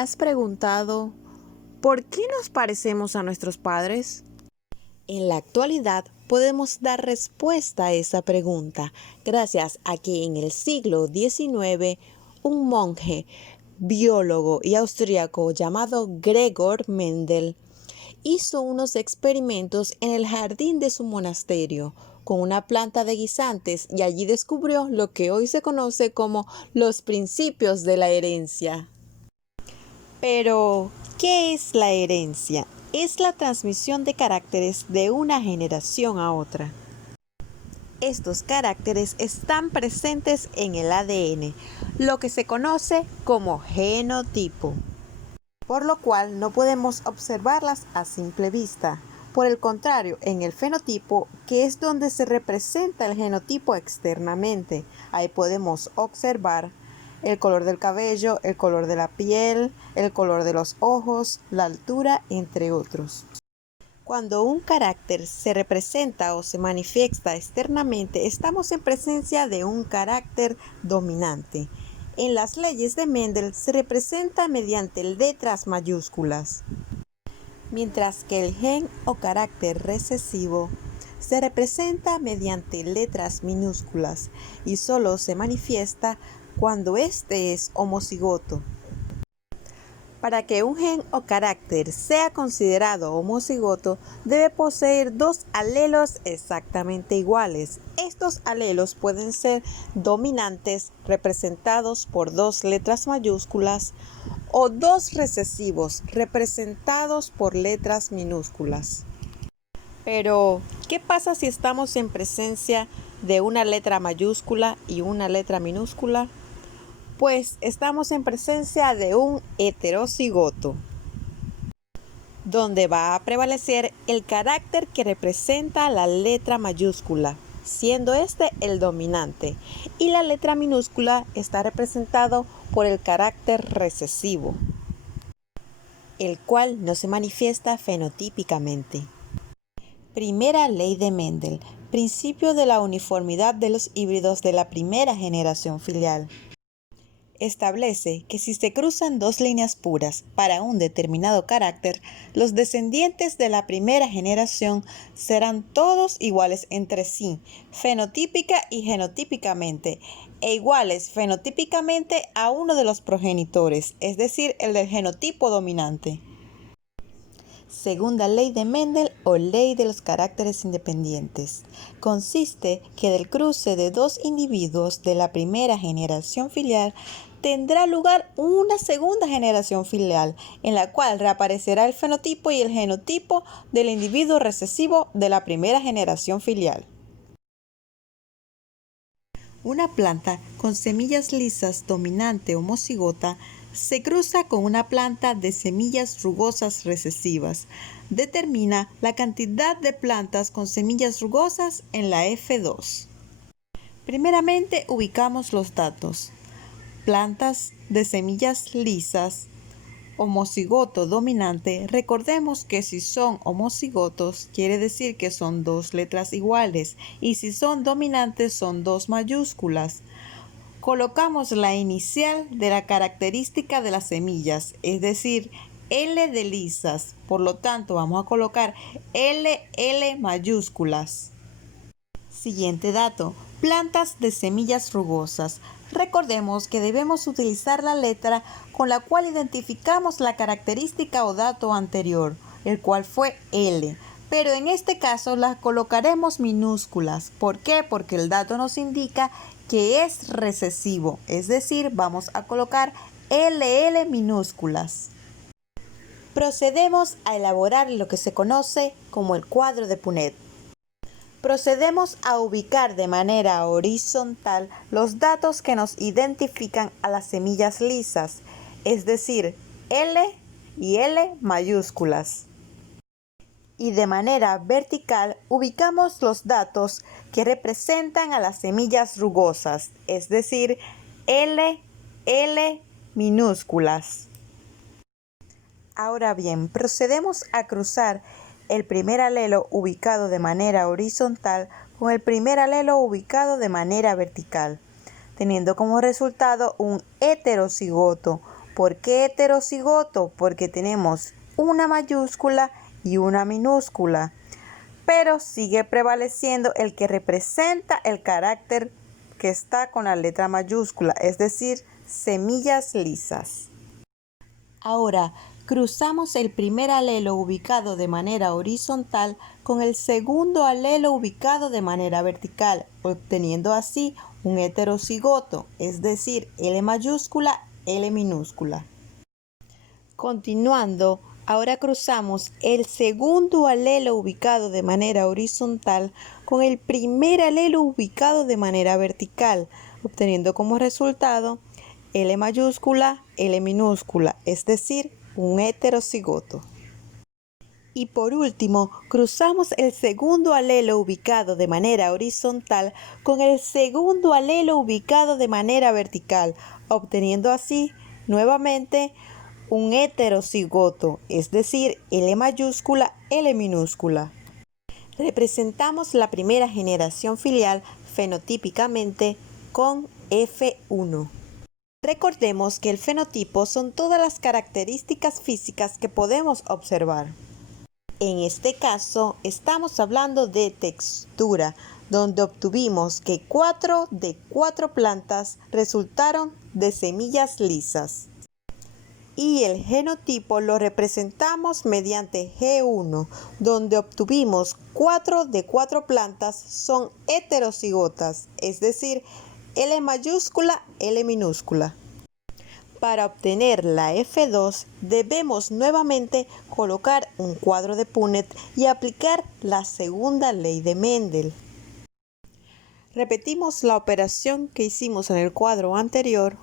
has preguntado por qué nos parecemos a nuestros padres? En la actualidad podemos dar respuesta a esa pregunta gracias a que en el siglo XIX un monje, biólogo y austríaco llamado Gregor Mendel hizo unos experimentos en el jardín de su monasterio con una planta de guisantes y allí descubrió lo que hoy se conoce como los principios de la herencia. Pero, ¿qué es la herencia? Es la transmisión de caracteres de una generación a otra. Estos caracteres están presentes en el ADN, lo que se conoce como genotipo, por lo cual no podemos observarlas a simple vista. Por el contrario, en el fenotipo, que es donde se representa el genotipo externamente, ahí podemos observar el color del cabello, el color de la piel, el color de los ojos, la altura, entre otros. Cuando un carácter se representa o se manifiesta externamente, estamos en presencia de un carácter dominante. En las leyes de Mendel se representa mediante letras mayúsculas, mientras que el gen o carácter recesivo se representa mediante letras minúsculas y solo se manifiesta cuando éste es homocigoto. Para que un gen o carácter sea considerado homocigoto, debe poseer dos alelos exactamente iguales. Estos alelos pueden ser dominantes, representados por dos letras mayúsculas, o dos recesivos, representados por letras minúsculas. Pero, ¿qué pasa si estamos en presencia de una letra mayúscula y una letra minúscula? Pues estamos en presencia de un heterocigoto, donde va a prevalecer el carácter que representa la letra mayúscula, siendo este el dominante, y la letra minúscula está representado por el carácter recesivo, el cual no se manifiesta fenotípicamente. Primera ley de Mendel, principio de la uniformidad de los híbridos de la primera generación filial. Establece que si se cruzan dos líneas puras para un determinado carácter, los descendientes de la primera generación serán todos iguales entre sí, fenotípica y genotípicamente, e iguales fenotípicamente a uno de los progenitores, es decir, el del genotipo dominante. Segunda ley de Mendel o ley de los caracteres independientes. Consiste que del cruce de dos individuos de la primera generación filial tendrá lugar una segunda generación filial, en la cual reaparecerá el fenotipo y el genotipo del individuo recesivo de la primera generación filial. Una planta con semillas lisas dominante homocigota se cruza con una planta de semillas rugosas recesivas. Determina la cantidad de plantas con semillas rugosas en la F2. Primeramente ubicamos los datos. Plantas de semillas lisas, homocigoto dominante. Recordemos que si son homocigotos quiere decir que son dos letras iguales y si son dominantes son dos mayúsculas. Colocamos la inicial de la característica de las semillas, es decir, L de lisas. Por lo tanto, vamos a colocar LL mayúsculas. Siguiente dato, plantas de semillas rugosas. Recordemos que debemos utilizar la letra con la cual identificamos la característica o dato anterior, el cual fue L. Pero en este caso las colocaremos minúsculas. ¿Por qué? Porque el dato nos indica que es recesivo, es decir, vamos a colocar LL minúsculas. Procedemos a elaborar lo que se conoce como el cuadro de Punnett. Procedemos a ubicar de manera horizontal los datos que nos identifican a las semillas lisas, es decir, L y L mayúsculas. Y de manera vertical ubicamos los datos que representan a las semillas rugosas, es decir, L minúsculas. Ahora bien, procedemos a cruzar el primer alelo ubicado de manera horizontal con el primer alelo ubicado de manera vertical, teniendo como resultado un heterocigoto, ¿Por qué heterocigoto? Porque tenemos una mayúscula y una minúscula, pero sigue prevaleciendo el que representa el carácter que está con la letra mayúscula, es decir, semillas lisas. Ahora, cruzamos el primer alelo ubicado de manera horizontal con el segundo alelo ubicado de manera vertical, obteniendo así un heterocigoto, es decir, L mayúscula, L minúscula. Continuando, ahora cruzamos el segundo alelo ubicado de manera horizontal con el primer alelo ubicado de manera vertical, obteniendo como resultado L mayúscula, L minúscula, es decir, un heterocigoto. Y por último, cruzamos el segundo alelo ubicado de manera horizontal con el segundo alelo ubicado de manera vertical, obteniendo así, nuevamente, un heterocigoto, es decir, L mayúscula, L minúscula. Representamos la primera generación filial fenotípicamente con F1. Recordemos que el fenotipo son todas las características físicas que podemos observar. En este caso, estamos hablando de textura, donde obtuvimos que 4 de 4 plantas resultaron de semillas lisas. Y el genotipo lo representamos mediante G1, donde obtuvimos 4 de 4 plantas son heterocigotas, es decir, L mayúscula, L minúscula. Para obtener la F2 debemos nuevamente colocar un cuadro de Punnett y aplicar la segunda ley de Mendel. Repetimos la operación que hicimos en el cuadro anterior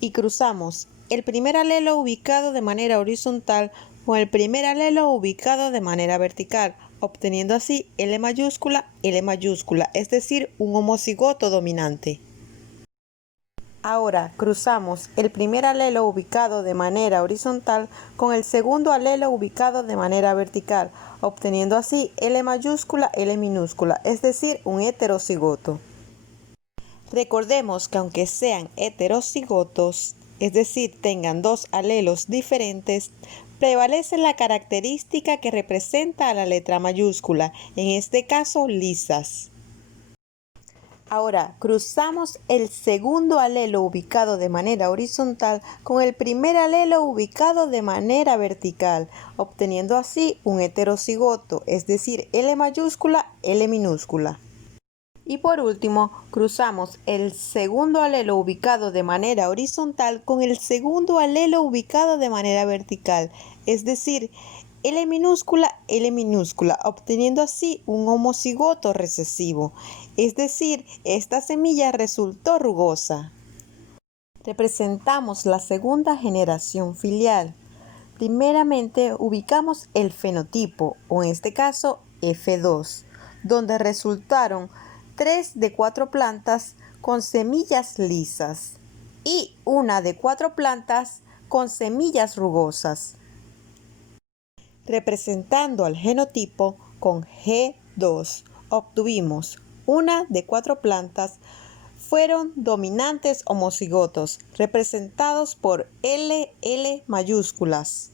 y cruzamos el primer alelo ubicado de manera horizontal con el primer alelo ubicado de manera vertical, obteniendo así L mayúscula, es decir, un homocigoto dominante. Ahora cruzamos el primer alelo ubicado de manera horizontal con el segundo alelo ubicado de manera vertical, obteniendo así L mayúscula, L minúscula, es decir, un heterocigoto. Recordemos que aunque sean heterocigotos, es decir, tengan dos alelos diferentes, prevalece la característica que representa a la letra mayúscula, en este caso lisas. Ahora cruzamos el segundo alelo ubicado de manera horizontal con el primer alelo ubicado de manera vertical, obteniendo así un heterocigoto, es decir, L mayúscula, L minúscula. Y por último, cruzamos el segundo alelo ubicado de manera horizontal con el segundo alelo ubicado de manera vertical, es decir, L minúscula, obteniendo así un homocigoto recesivo, es decir, esta semilla resultó rugosa. Representamos la segunda generación filial. Primeramente ubicamos el fenotipo, o en este caso F2, donde resultaron 3 de 4 plantas con semillas lisas y 1 de 4 plantas con semillas rugosas. Representando al genotipo con G2, obtuvimos 1 de 4 plantas fueron dominantes homocigotos, representados por LL mayúsculas.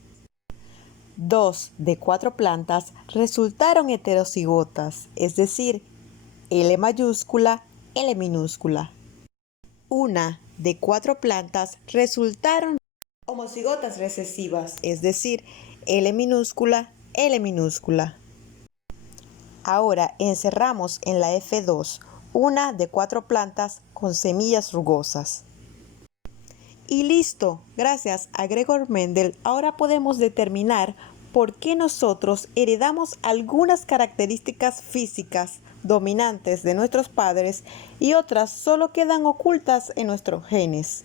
2 de 4 plantas resultaron heterocigotas, es decir, L mayúscula, L minúscula. 1 de 4 plantas resultaron homocigotas recesivas, es decir, L minúscula, L minúscula. Ahora encerramos en la F2 1 de 4 plantas con semillas rugosas. Y listo, gracias a Gregor Mendel, ahora podemos determinar por qué nosotros heredamos algunas características físicas dominantes de nuestros padres y otras solo quedan ocultas en nuestros genes.